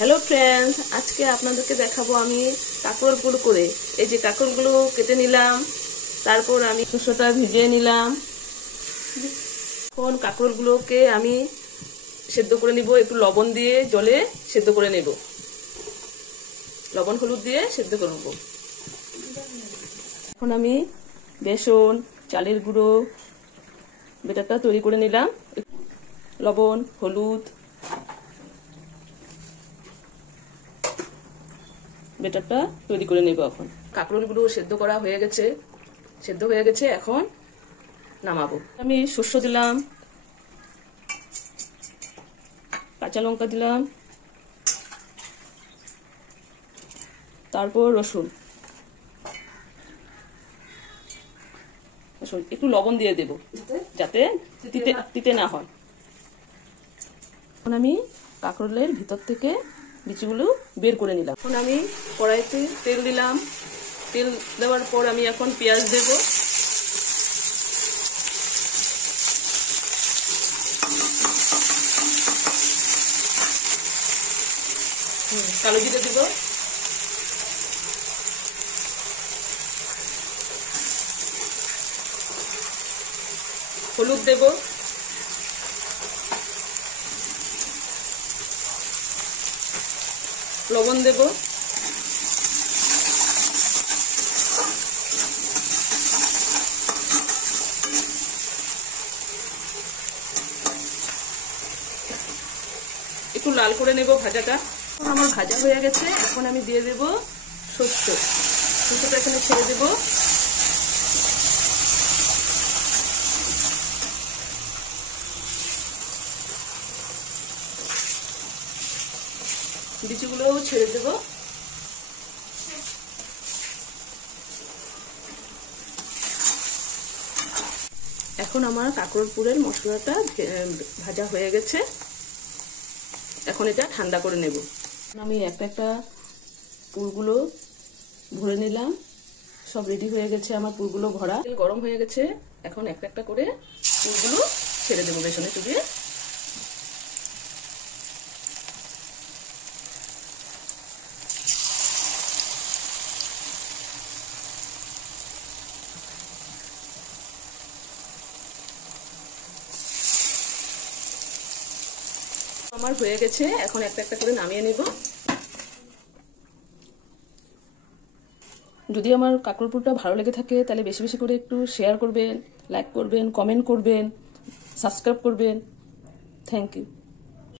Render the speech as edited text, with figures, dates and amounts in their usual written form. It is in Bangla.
হ্যালো ফ্রেন্ডস, আজকে আপনাদেরকে দেখাবো আমি কাঁকরোলগুলো করে। এই যে কাঁকরোলগুলো কেটে নিলাম, তারপর আমি শস্যটা ভিজিয়ে নিলাম। এখন কাঁকরোলগুলোকে আমি সেদ্ধ করে নিব, একটু লবণ দিয়ে জলে সেদ্ধ করে নেব, লবণ হলুদ দিয়ে সেদ্ধ করব। এখন আমি বেসন, চালের গুঁড়ো বেটারটা তৈরি করে নিলাম, লবণ হলুদ বেটারটা তৈরি করে নেব। এখন কাঁকরোলগুলো সেদ্ধ করা হয়ে গেছে, এখন নামাবো। আমি শস্য দিলাম, কাঁচা লঙ্কা দিলাম, তারপর রসুন একটু লবণ দিয়ে দেব যাতে তিতে না হয়। এখন আমি কাঁকরোলের ভিতর থেকে বিচিগুলো বের করে নিলাম। এখন আমি কড়াইতে তেল দিলাম, তেল দেওয়ার পর আমি এখন পেঁয়াজ দেব, কালো জিরে দেব, হলুদ দেব, লবণ দেব, একটু লাল করে নেব ভাজাটা। আমার ভাজা হয়ে গেছে, এখন আমি দিয়ে দেব শস্যটা এখানে ছেড়ে দেব। বিচিগুলোও ছেড়ে দেব। এখন আমার কাঁকরোল পুরের মশলাটা ভাজা হয়ে গেছে, এখন এটা ঠান্ডা করে নেব। আমি একটা পুরগুলো ভরে নিলাম, সব রেডি হয়ে গেছে আমার পুরগুলো ভরা। তেল গরম হয়ে গেছে, এখন একটা করে পুরগুলো ছেড়ে দেবো বেসনে চুবিয়ে। আমার হয়ে গেছে, এখন একটা করে নামিয়ে নেব। যদি আমার কাঁকরোল পুরটা ভালো লেগে থাকে তাহলে বেশি বেশি করে একটু শেয়ার করবেন, লাইক করবেন, কমেন্ট করবেন, সাবস্ক্রাইব করবেন। Thank you.